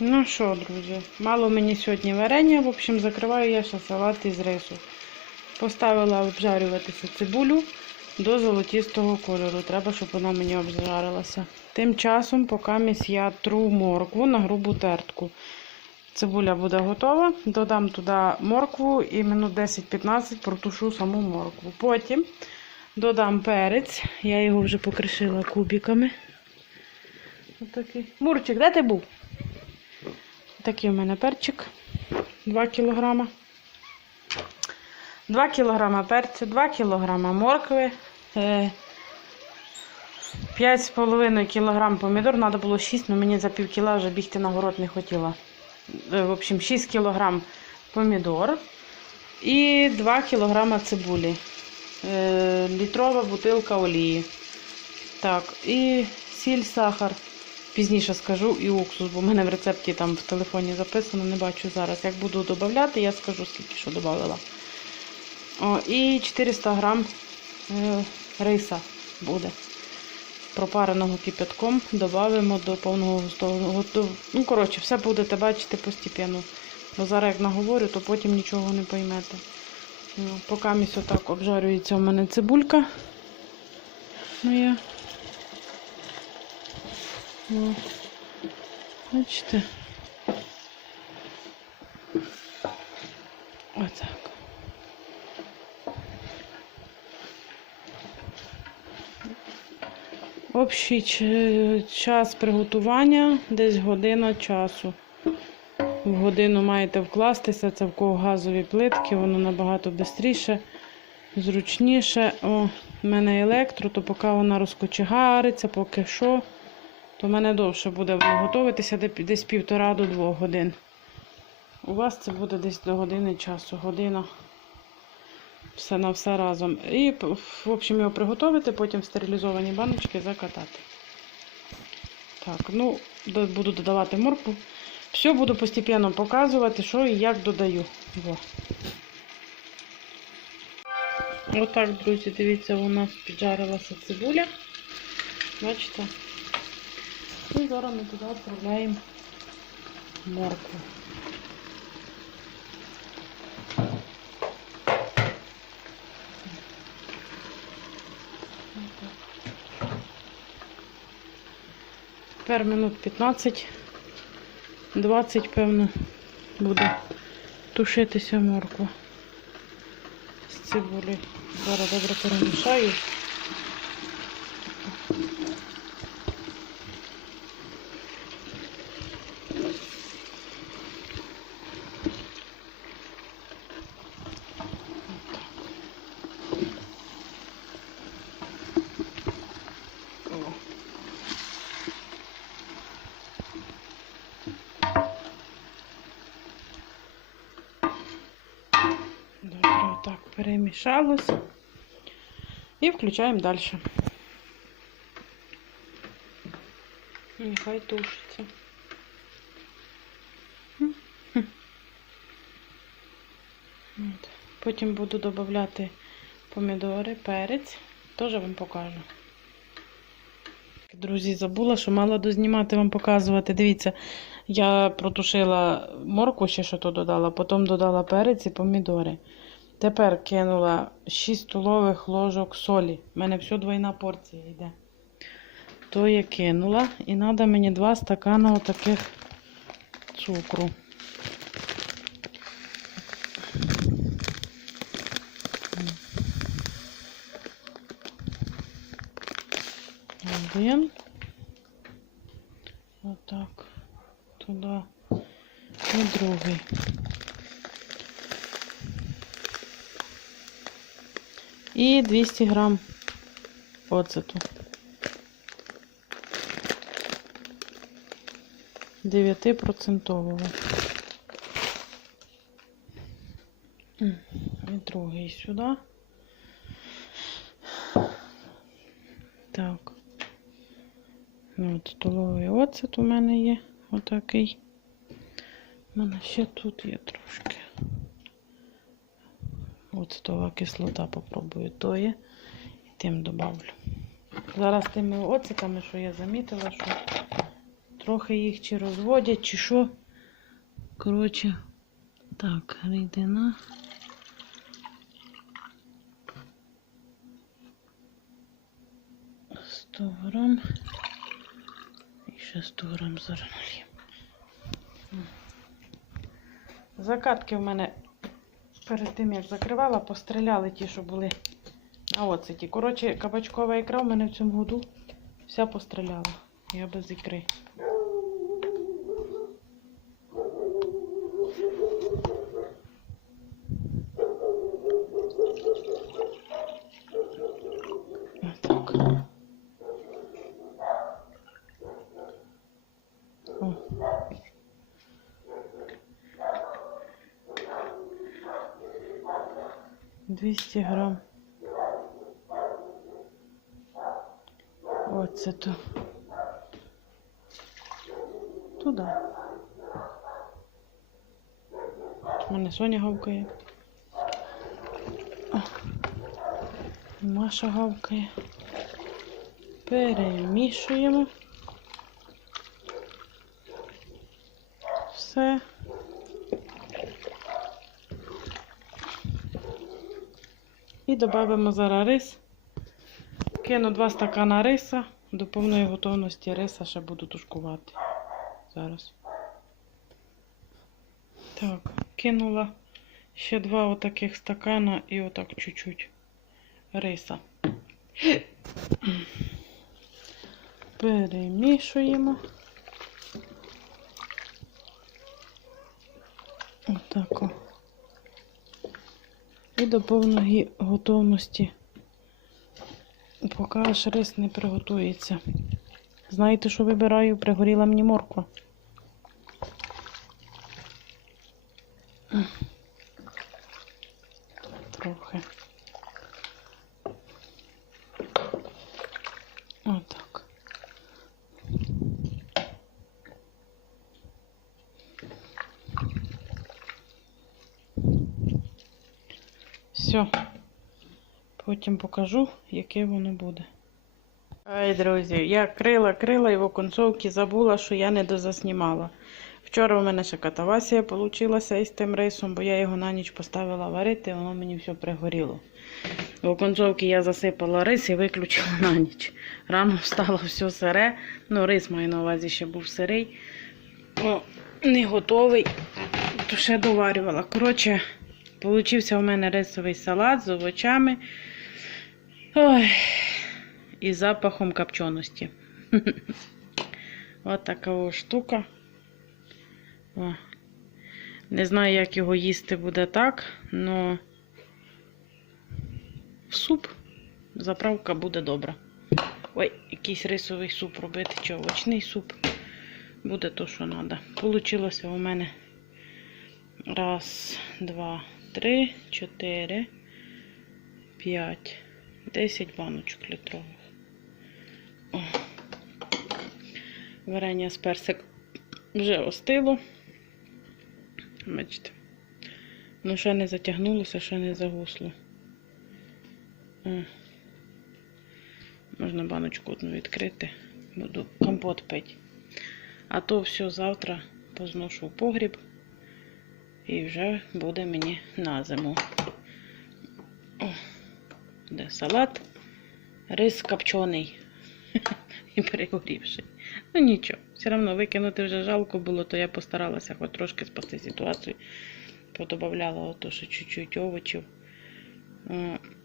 Ну що, друзі, мало мені сьогодні варення. В общем, закриваю я ще салат із рису. Поставила обжарюватися цибулю до золотистого кольору. Треба, щоб вона мені обжарилася. Тим часом, поки я тру моркву на грубу тертку. Цибуля буде готова, додам туди моркву і минут 10-15 протушу саму моркву. Потім додам перець. Я його вже покришила кубиками. Отакий. Мурчик, де ти був? Такий у мене перчик 2 кг. 2 кг перцю, 2 кг моркви, е, 5,5 кг помідор, треба було 6, але мені за пів кіла вже бігти на город не хотіла. Е, В общем, 6 кг помідор і 2 кг цибулі. Е, Літрова бутилка олії. Так, і сіль, сахар. Пізніше скажу і уксус, бо в мене в рецепті там в телефоні записано, не бачу зараз. Як буду додавати, я скажу, скільки що додавала. О, і 400 грам е, риса буде. Пропареного кипятком додамо до повного густого. Ну, коротше, все будете бачити постійно. Бо зараз як наговорю, то потім нічого не поймете. Ну, поки місць отак обжарюється у мене цибулька. Моя. О, бачите? Отак. Общий час приготування десь година часу. В годину маєте вкластися, це в кого газові плитки, воно набагато швидше, зручніше. О, в мене електро, то поки вона розкочегариться, поки що, то в мене довше буде воно готуватися десь півтора до двох годин. У вас це буде десь до години часу, година. Все на все разом. І, в общем, його приготувати, потім в стерилізовані баночки закатати. Так, ну, буду додавати моркву. Все буду постійно показувати, що і як додаю. Во. Отак, друзі, дивіться, у нас піджарилася цибуля. Бачите? І зараз ми туди відправляємо моркву. Тепер минут 15, 20, певно, буде тушитися морква з цибулею. Зараз добре перемішаю. О. Добре, отак перемішалось. І включаємо далі. Нехай тушиться. От. Потім буду додавати помідори, перець. Теж вам покажу. Друзі, забула, що мала дознімати вам показувати. Дивіться, я протушила морку, ще що то додала, потім додала перець і помідори. Тепер кинула 6 столових ложок солі. У мене все двойна порція йде. То я кинула. І треба мені 2 стакана отаких цукру. Один. Отак. Туди. І другий. І 200 грам оцету. 9%. І другий сюди. Так. Ну, От столовий оцет у мене є. Отакий. У мене ще тут є трошки. Оцетова кислота попробую то є. І тим добавлю. Зараз тими оцетами, що я замітила, що Трохи їх чи розводять, чи що. Коротше, так, рідина. Сто грам. І ще 100 грам зараз. Закатки в мене перед тим, як закривала, постріляли ті, що були на оцеті. Коротше, кабачкова ікра в мене в цьому году вся постріляла. Я без ікри. 200 грам. Оце то. туда. У мене Соня гавкає. Маша гавкає. Перемішуємо. Все. І додамо зараз рис. Кину 2 стакана риса. До повної готовності риса ще буду тушкувати. Зараз. Так, кинула ще два отаких стакана і отак чуть-чуть риса. Перемішуємо. Отак. І до повної готовності, поки аж рис не приготується. Знаєте, що вибираю? Пригоріла мені морква. Трохи. Отак. Все. Потім покажу, яке воно буде. Ай, друзі, я крила, крила і в оконцовці забула, що я не дозаснімала. Вчора у мене ще катавасія вийшла із тим рисом, бо я його на ніч поставила варити, воно мені все пригоріло. В оконцовці я засипала рис і виключила на ніч. Рано встала все сире. Ну, рис маю на увазі ще був сирий. О, не готовий, то ще доварювала. Коротше, Получився у мене рисовий салат з овочами Ой, і запахом копченості. Ось така штука. О. Не знаю, як його їсти буде так, але в суп заправка буде добра. Ой, якийсь рисовий суп робити, чи овочний суп. Буде то, що треба. Получилося у мене раз, два, три, чотири, п'ять, десять баночок літрових. О. Варення з персик вже остило. Бачите. Ну, ще не затягнулося, ще не загусло. О. Можна баночку одну відкрити. Буду компот пити. А то все завтра позношу в погріб. І вже буде мені на зиму. О, де салат, рис копчений і перегорівший. Ну нічого, все одно викинути вже жалко було, то я постаралася хоч трошки спасти ситуацію. Подобавляла ото ще чуть-чуть овочів.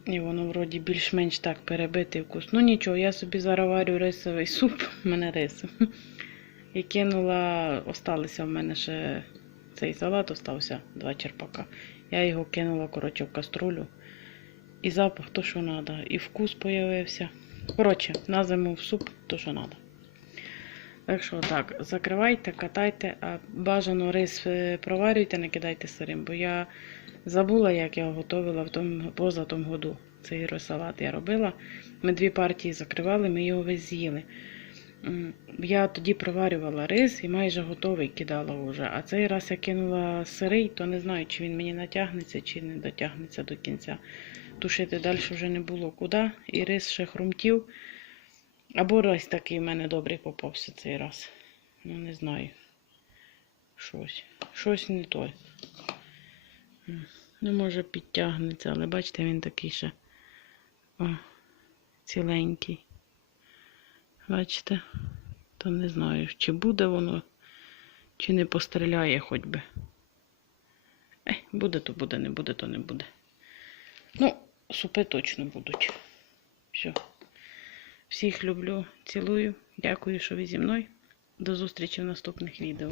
І воно вроді більш-менш так перебитий вкус. Ну нічого, я собі зараз рисовий суп, у мене рис. І кинула, осталися в мене ще цей салат остався, два черпака. Я його кинула, коротше, в каструлю. І запах то, що треба, і вкус появився. Коротше, на зиму в суп то, що треба. Так що так, закривайте, катайте, а бажано рис е, проварюйте, не кидайте сирим, бо я забула, як я готувала в тому, поза тому году. Цей рисалат я робила. Ми дві партії закривали, ми його весь з'їли. Я тоді проварювала рис і майже готовий кидала вже. А цей раз я кинула сирий, то не знаю, чи він мені натягнеться, чи не дотягнеться до кінця. Тушити далі вже не було куди. І рис ще хрумтів. Або рис такий в мене добрий попався цей раз. Ну, не знаю. Щось. Щось не той. Ну, може, підтягнеться, але бачите, він такий ще о, ціленький. Бачите? То не знаю, чи буде воно, чи не постріляє хоч би. Е, буде, то буде, не буде, то не буде. Ну, супи точно будуть. Все. Всіх люблю, цілую. Дякую, що ви зі мною. До зустрічі в наступних відео.